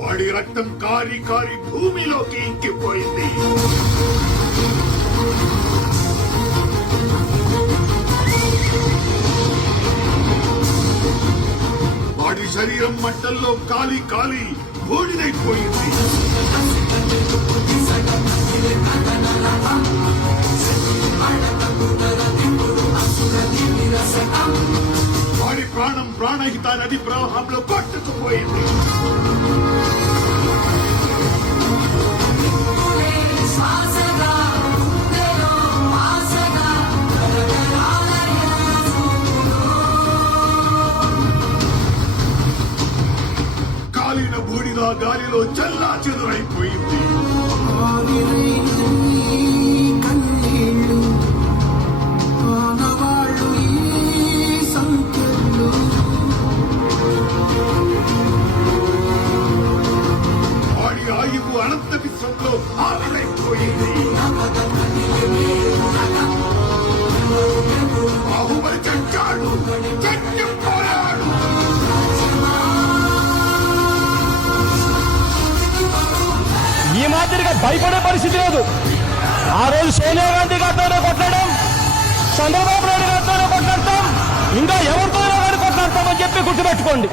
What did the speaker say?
వాడి రక్తం కారి కారి భూమిలోకి ఇంకిపోయింది. వాడి శరీరం మంటల్లో కాలి కాలి బూడిదైపోయింది. వాడి ప్రాణం ప్రాణహిత నది ప్రవాహంలో కొట్టుకుపోయింది. కాలిన బూడిద గాలిలో చల్లా చెదురైపోయింది. వాడి ఆయువు అనంత విశ్వంలో ఆవిరైపోయింది. బాహుబలి చచ్చాడు, చచ్చిపోయాడు. ఈ మాదిరిగా భయపడే పరిస్థితి లేదు. ఆ రోజు సోనియా గాంధీ గారితోనే కొట్టడం, చంద్రబాబు నాయుడు గారితోనే కొట్లాడతాం, ఇంకా ఎవరితోనే కానీ కొట్లాడతామని చెప్పి గుర్తుపెట్టుకోండి.